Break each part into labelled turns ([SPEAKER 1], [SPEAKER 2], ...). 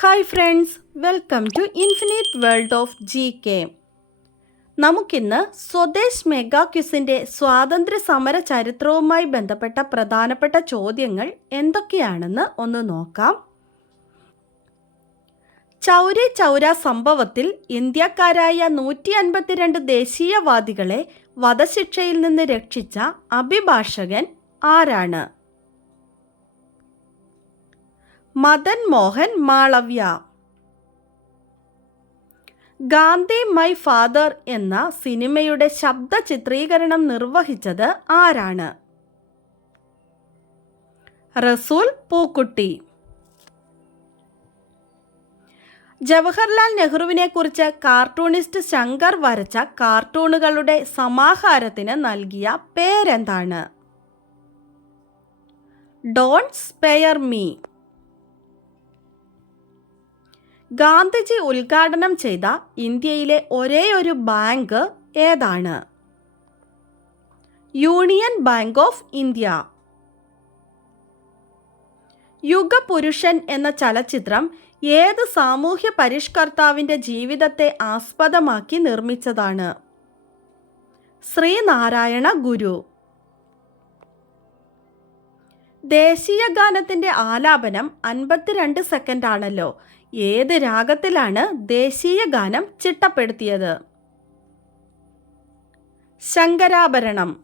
[SPEAKER 1] Hi friends welcome to infinite world of G K നമുക്കിന്ന് Swadesh mega ക്യുസിന്റെ സ്വാതന്ത്ര്യ സമര ചരിത്രവുമായി ബന്ധപ്പെട്ട പ്രധാനപ്പെട്ട ചോദ്യങ്ങൾ എന്തൊക്കെയാണെന്ന് ഒന്ന് നോക്കാം. ചൗരി ചൗര സംഭവത്തിൽ ഇന്ത്യക്കാരായ നൂറ്റി അൻപത്തിരണ്ട് ദേശീയവാദികളെ വധശിക്ഷയിൽ നിന്ന് രക്ഷിച്ച അഭിഭാഷകൻ ആരാണ്? മദൻ മോഹൻ മാളവ്യ. ഗാന്ധി മൈ ഫാദർ എന്ന സിനിമയുടെ ശബ്ദ ചിത്രീകരണം നിർവഹിച്ചത് ആരാണ്? റസൂൽ പൂക്കുട്ടി. ജവഹർലാൽ നെഹ്റുവിനെ കുറിച്ച് കാർട്ടൂണിസ്റ്റ് ശങ്കർ വരച്ച കാർട്ടൂണുകളുടെ സമാഹാരത്തിന് നൽകിയ പേരെന്താണ്? Don't spare me. ഗാന്ധിജി ഉദ്ഘാടനം ചെയ്ത ഇന്ത്യയിലെ ഒരേയൊരു ബാങ്ക് ഏതാണ്? Union Bank of India. Yugapurushan എന്ന ചലച്ചിത്രം ഏത് സാമൂഹ്യ പരിഷ്കർത്താവിന്റെ ജീവിതത്തെ ആസ്പദമാക്കി നിർമ്മിച്ചതാണ്? ശ്രീനാരായണ ഗുരു. ദേശീയ ഗാനത്തിന്റെ ആലാപനം അൻപത്തിരണ്ട് സെക്കൻഡ് ആണല്ലോ. ഏത് രാഗത്തിലാണ് ദേശീയ ഗാനം ചിട്ടപ്പെടുത്തിയത്? Shankarabharanam.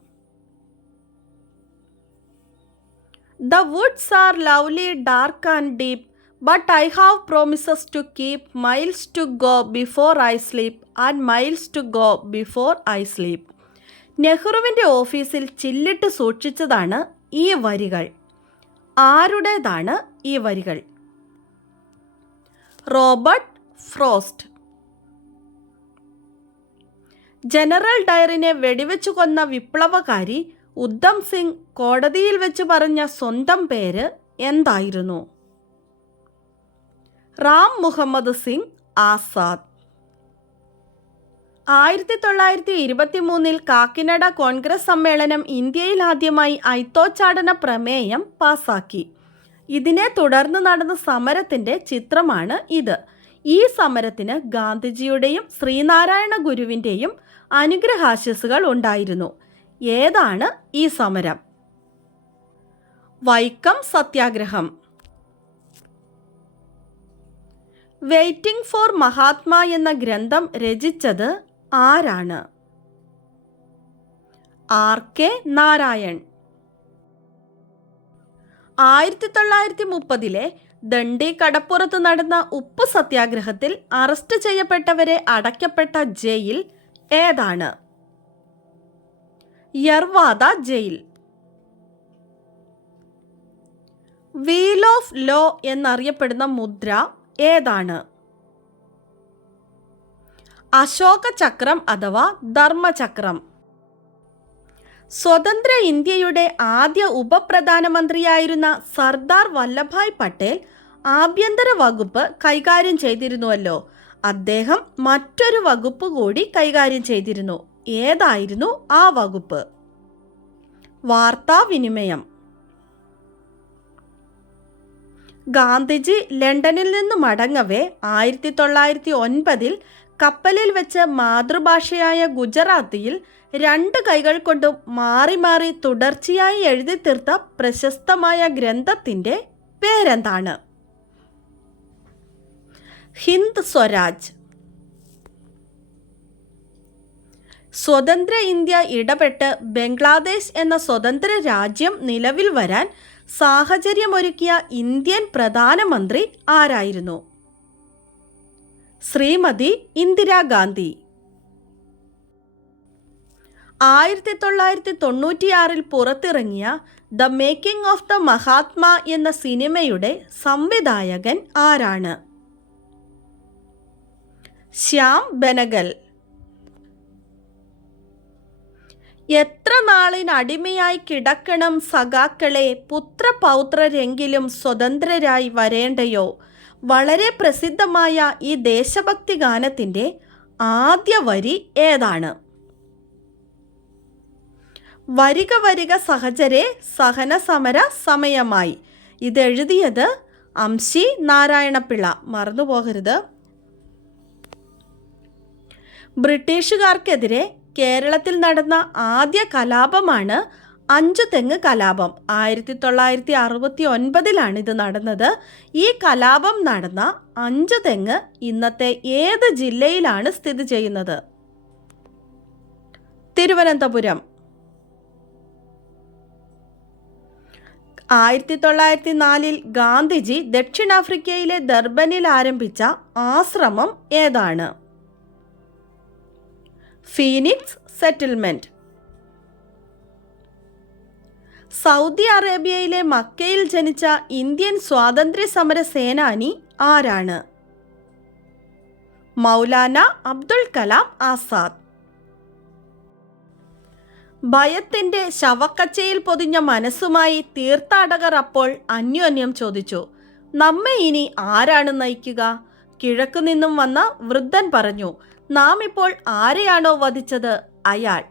[SPEAKER 1] The woods are lovely dark and deep but I have promises to keep miles to go before I sleep and miles to go before I sleep നെഹ്റുവിന്റെ ഓഫീസിൽ ചില്ലിട്ട് സൂക്ഷിച്ചതാണ് ഈ വരികൾ. ആരുടേതാണ് ഈ വരികൾ? Robert frost. ജനറൽ ഡയറിനെ വെടിവെച്ചു കൊന്ന വിപ്ലവകാരി ഉദ്ധം സിംഗ് കോടതിയിൽ വെച്ച് പറഞ്ഞ സ്വന്തം പേര് എന്തായിരുന്നു? റാം മുഹമ്മദ് സിംഗ് ആസാദ്. ആയിരത്തി തൊള്ളായിരത്തി ഇരുപത്തി മൂന്നിൽ കാക്കിനഡ കോൺഗ്രസ് സമ്മേളനം ഇന്ത്യയിൽ ആദ്യമായി ഐത്തോച്ചാടന പ്രമേയം പാസാക്കി. ഇതിനെ തുടർന്ന് നടന്ന സമരത്തിന്റെ ചിത്രമാണ് ഇത്. ഈ സമരത്തിന് ഗാന്ധിജിയുടെയും ശ്രീനാരായണ ഗുരുവിന്റെയും അനുഗ്രഹാശിസുകൾ ഉണ്ടായിരുന്നു. ഏതാണ് ഈ സമരം? വൈക്കം സത്യാഗ്രഹം. വെയ്റ്റിംഗ് ഫോർ മഹാത്മാ എന്ന ഗ്രന്ഥം രചിച്ചത് ആരാണ്? R K Narayan. ആയിരത്തി തൊള്ളായിരത്തി മുപ്പതിലെ ദണ്ഡി കടപ്പുറത്ത് നടന്ന ഉപ്പ് സത്യാഗ്രഹത്തിൽ അറസ്റ്റ് ചെയ്യപ്പെട്ടവരെ അടയ്ക്കപ്പെട്ട ജയിൽ ഏതാണ്? Yerwada jail. Wheel of law എന്നറിയപ്പെടുന്ന മുദ്ര ഏതാണ്? അശോക ചക്രം അഥവാ ധർമ്മചക്രം. സ്വതന്ത്ര ഇന്ത്യയുടെ ആദ്യ ഉപപ്രധാനമന്ത്രിയായിരുന്ന സർദാർ വല്ലഭായ് പട്ടേൽ ആഭ്യന്തര വകുപ്പ് കൈകാര്യം ചെയ്തിരുന്നുവല്ലോ. അദ്ദേഹം മറ്റൊരു വകുപ്പ് കൂടി കൈകാര്യം ചെയ്തിരുന്നു. ഏതായിരുന്നു ആ വകുപ്പ്? വാർത്താവിനിമയം. ഗാന്ധിജി ലണ്ടനിൽ നിന്ന് മടങ്ങവേ ആയിരത്തി തൊള്ളായിരത്തി ഒൻപതിൽ കപ്പലിൽ വെച്ച് മാതൃഭാഷയായ ഗുജറാത്തിയിൽ രണ്ട് കൈകൾ കൊണ്ടും മാറി മാറി തുടർച്ചയായി എഴുതി തീർത്ത പ്രശസ്തമായ ഗ്രന്ഥത്തിന്റെ പേരെന്താണ്? ഹിന്ദ് സ്വരാജ്. സ്വതന്ത്ര ഇന്ത്യ ഇടപെട്ട് ബംഗ്ലാദേശ് എന്ന സ്വതന്ത്ര രാജ്യം നിലവിൽ വരാൻ സാഹചര്യമൊരുക്കിയ ഇന്ത്യൻ പ്രധാനമന്ത്രി ആരായിരുന്നു? ശ്രീമതി ഇന്ദിരാഗാന്ധി ആയിരത്തി തൊള്ളായിരത്തി തൊണ്ണൂറ്റിയാറിൽ പുറത്തിറങ്ങിയ the making of the Mahatma എന്ന സിനിമയുടെ സംവിധായകൻ ആരാണ്? ശ്യാം ബനഗൽ. എത്ര നാളിനടിമയായി കിടക്കണം സഖാക്കളെ പുത്രപൗത്രരെങ്കിലും സ്വതന്ത്രരായി വരേണ്ടയോ? വളരെ പ്രസിദ്ധമായ ഈ ദേശഭക്തി ഗാനത്തിന്റെ ആദ്യ വരി ഏതാണ്? വരിക വരിക സഹചരെ സഹന സമര സമയമായി ഇതെഴുതിയത് അംശി നാരായണപിള്ള. മറന്നുപോകരുത് ബ്രിട്ടീഷുകാർക്കെതിരെ കേരളത്തിൽ നടന്ന ആദ്യ കലാപമാണ് അഞ്ചു തെങ്ങ് കലാപം. ആയിരത്തി തൊള്ളായിരത്തി അറുപത്തി ഒൻപതിലാണ് ഇത് നടന്നത്. ഈ കലാപം നടന്ന അഞ്ചു തെങ്ങ് ഇന്നത്തെ ഏത് ജില്ലയിലാണ് സ്ഥിതി ചെയ്യുന്നത്? തിരുവനന്തപുരം. ആയിരത്തി തൊള്ളായിരത്തി നാലിൽ ഗാന്ധിജി ദക്ഷിണാഫ്രിക്കയിലെ ദർബനിൽ ആരംഭിച്ച ആശ്രമം ഏതാണ്? Phoenix settlement. സൗദി അറേബ്യയിലെ മക്കയിൽ ജനിച്ച ഇന്ത്യൻ സ്വാതന്ത്ര്യ സമര സേനാനി ആരാണ്? മൗലാന അബ്ദുൽ കലാം ആസാദ്. ഭയത്തിന്റെ ശവക്കച്ചയിൽ പൊതിഞ്ഞ മനസ്സുമായി തീർത്ഥാടകർ അപ്പോൾ അന്യോന്യം ചോദിച്ചു നമ്മെ ഇനി ആരാണ് നയിക്കുക? കിഴക്കു നിന്നും വന്ന വൃദ്ധൻ പറഞ്ഞു നാം ഇപ്പോൾ ആരെയാണോ വധിച്ചത്? അയാൾ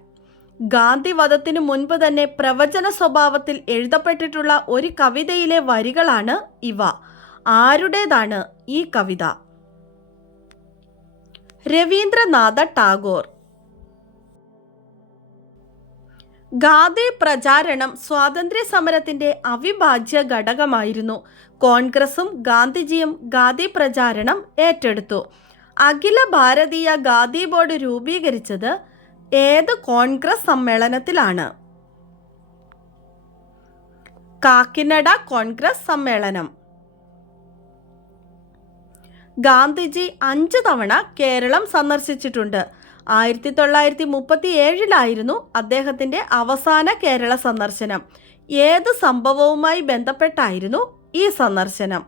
[SPEAKER 1] ഗാന്ധി വധത്തിനു മുൻപ് തന്നെ പ്രവചന സ്വഭാവത്തിൽ എഴുതപ്പെട്ടിട്ടുള്ള ഒരു കവിതയിലെ വരികളാണ് ഇവ. ആരുടേതാണ് ഈ കവിത? രവീന്ദ്രനാഥ ടാഗോർ. ഗാന്ധി പ്രചാരണം സ്വാതന്ത്ര്യ സമരത്തിന്റെ അവിഭാജ്യ ഘടകമായിരുന്നു. കോൺഗ്രസും ഗാന്ധിജിയും ഗാന്ധി പ്രചാരണം ഏറ്റെടുത്തു. അഖില ഭാരതീയ ഗാന്ധി ബോർഡ് രൂപീകരിച്ചത് ഏത് കോൺഗ്രസ് സമ്മേളനത്തിലാണ്? കാക്കിനഡ കോൺഗ്രസ് സമ്മേളനം. ഗാന്ധിജി അഞ്ച് തവണ കേരളം സന്ദർശിച്ചിട്ടുണ്ട്. ആയിരത്തി തൊള്ളായിരത്തി മുപ്പത്തി ഏഴിലായിരുന്നു അദ്ദേഹത്തിന്റെ അവസാന കേരള സന്ദർശനം. ഏത് സംഭവവുമായി ബന്ധപ്പെട്ടായിരുന്നു ഈ സന്ദർശനം?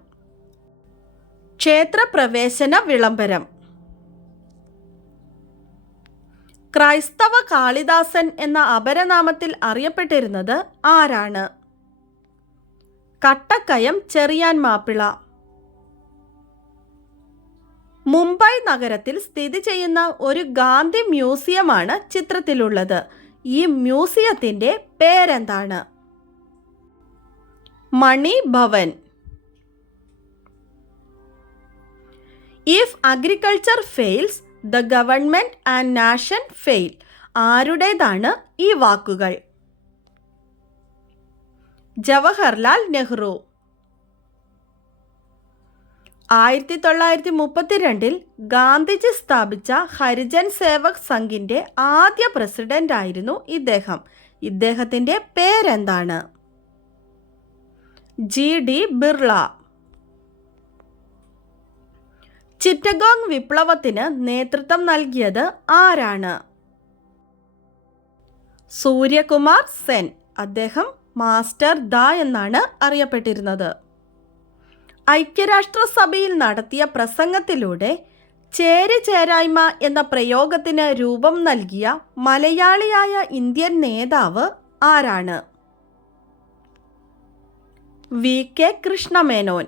[SPEAKER 1] ക്ഷേത്രപ്രവേശന വിളംബരം. ക്രൈസ്തവ കാളിദാസൻ എന്ന അപരനാമത്തിൽ അറിയപ്പെട്ടിരുന്നത് ആരാണ്? കട്ടക്കയം ചെറിയാൻ മാപ്പിള. മുംബൈ നഗരത്തിൽ സ്ഥിതി ചെയ്യുന്ന ഒരു ഗാന്ധി മ്യൂസിയമാണ് ചിത്രത്തിലുള്ളത്. ഈ മ്യൂസിയത്തിന്റെ പേരെന്താണ്? Mani Bhavan. If agriculture fails the government and nation fail ആരുടേതാണ് ഈ വാക്കുകൾ? ജവഹർലാൽ നെഹ്റു. ആയിരത്തി തൊള്ളായിരത്തി മുപ്പത്തിരണ്ടിൽ ഗാന്ധിജി സ്ഥാപിച്ച ഹരിജൻ സേവക് സംഘിന്റെ ആദ്യ പ്രസിഡന്റ് ആയിരുന്നു ഇദ്ദേഹം. ഇദ്ദേഹത്തിന്റെ പേരെന്താണ്? G D Birla. ചിറ്റഗോങ് വിപ്ലവത്തിന് നേതൃത്വം നൽകിയത് ആരാണ്? സൂര്യകുമാർ സെൻ. അദ്ദേഹം മാസ്റ്റർ ദ എന്നാണ് അറിയപ്പെട്ടിരുന്നത്. ഐക്യരാഷ്ട്രസഭയിൽ നടത്തിയ പ്രസംഗത്തിലൂടെ ചേരി ചേരായ്മ എന്ന പ്രയോഗത്തിന് രൂപം നൽകിയ മലയാളിയായ ഇന്ത്യൻ നേതാവ് ആരാണ്? V K Krishna Menon.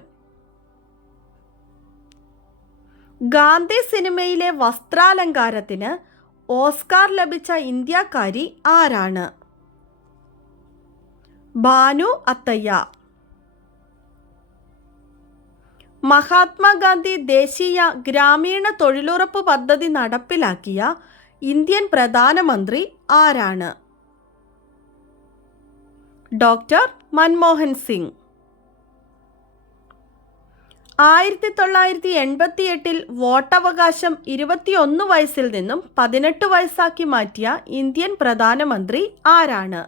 [SPEAKER 1] ഗാന്ധി സിനിമയിലെ വസ്ത്രാലങ്കാരത്തിന് ഓസ്കാർ ലഭിച്ച ഇന്ത്യക്കാരി ആരാണ്? ഭാനു അത്തയ്യ. മഹാത്മാഗാന്ധി ദേശീയ ഗ്രാമീണ തൊഴിലുറപ്പ് പദ്ധതി നടപ്പിലാക്കിയ ഇന്ത്യൻ പ്രധാനമന്ത്രി ആരാണ്? ഡോക്ടർ മൻമോഹൻ സിംഗ്. ആയിരത്തി തൊള്ളായിരത്തി എൺപത്തി എട്ടിൽ വോട്ടവകാശം ഇരുപത്തിയൊന്ന് വയസ്സിൽ നിന്നും പതിനെട്ട് വയസ്സാക്കി മാറ്റിയ ഇന്ത്യൻ പ്രധാനമന്ത്രി ആരാണ്?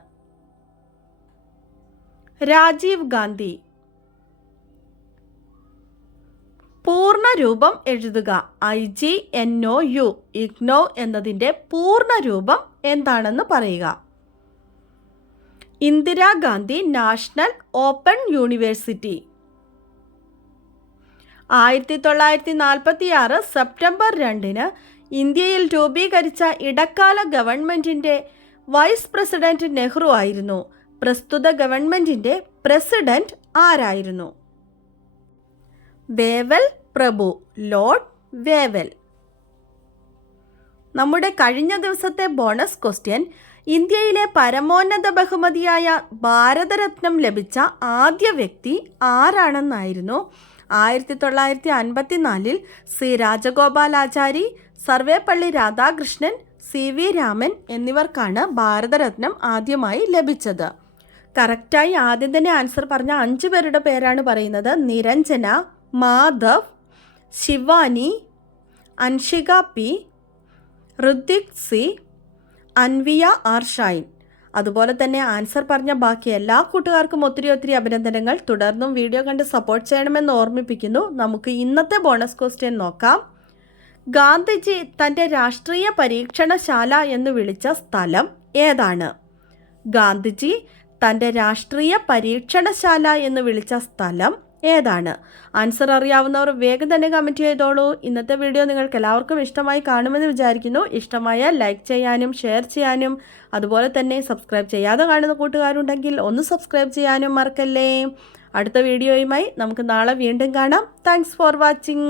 [SPEAKER 1] രാജീവ് ഗാന്ധി. പൂർണ രൂപം എഴുതുക. I G N O U IGNOU എന്നതിന്റെ പൂർണ രൂപം എന്താണെന്ന് പറയുക. Indira Gandhi national open university. ആയിരത്തി തൊള്ളായിരത്തി നാൽപ്പത്തി ആറ് സെപ്റ്റംബർ രണ്ടിന് ഇന്ത്യയിൽ രൂപീകരിച്ച ഇടക്കാല ഗവൺമെന്റിന്റെ വൈസ് പ്രസിഡന്റ് നെഹ്റു ആയിരുന്നു. പ്രസ്തുത ഗവൺമെന്റിന്റെ പ്രസിഡന്റ് ആരായിരുന്നു? വേവൽ പ്രഭു ലോർഡ് വേവൽ. നമ്മുടെ കഴിഞ്ഞ ദിവസത്തെ ബോണസ് ക്വസ്റ്റ്യൻ ഇന്ത്യയിലെ പരമോന്നത ബഹുമതിയായ ഭാരതരത്നം ലഭിച്ച ആദ്യ വ്യക്തി ആരാണെന്നായിരുന്നു. ആയിരത്തി തൊള്ളായിരത്തി അൻപത്തിനാലിൽ C Rajagopalachari Sarvepalli Radhakrishnan C V Raman എന്നിവർക്കാണ് ഭാരതരത്നം ആദ്യമായി ലഭിച്ചത്. കറക്റ്റായി ആദ്യം തന്നെ ആൻസർ പറഞ്ഞ അഞ്ച് പേരുടെ പേരാണ് പറയുന്നത്. Niranjana Madhav Shivani Anshika P Ritvik C Anviya R Shine. അതുപോലെ തന്നെ ആൻസർ പറഞ്ഞ ബാക്കി എല്ലാ കൂട്ടുകാർക്കും ഒത്തിരി ഒത്തിരി അഭിനന്ദനങ്ങൾ. തുടർന്നും വീഡിയോ കണ്ട് സപ്പോർട്ട് ചെയ്യണമെന്ന് ഓർമ്മിപ്പിക്കുന്നു. നമുക്ക് ഇന്നത്തെ ബോണസ് ക്വസ്റ്റ്യൻ നോക്കാം. ഗാന്ധിജി തന്റെ രാഷ്ട്രീയ പരീക്ഷണശാല എന്ന് വിളിച്ച സ്ഥലം ഏതാണ്? ഗാന്ധിജി തന്റെ രാഷ്ട്രീയ പരീക്ഷണശാല എന്ന് വിളിച്ച സ്ഥലം ഏതാണ്? ആൻസർ അറിയാവുന്നവർ വേഗം തന്നെ കമന്റ് ചെയ്തോളൂ. ഇന്നത്തെ വീഡിയോ നിങ്ങൾക്ക് എല്ലാവർക്കും ഇഷ്ടമായി കാണുമെന്ന് വിചാരിക്കുന്നു. ഇഷ്ടമായ ലൈക്ക് ചെയ്യാനും ഷെയർ ചെയ്യാനും അതുപോലെ തന്നെ സബ്സ്ക്രൈബ് ചെയ്യാതെ കാണുന്ന കൂട്ടുകാരുണ്ടെങ്കിൽ ഒന്ന് സബ്സ്ക്രൈബ് ചെയ്യാനും മറക്കല്ലേ. അടുത്ത വീഡിയോയുമായി നമുക്ക് നാളെ വീണ്ടും കാണാം. Thanks for watching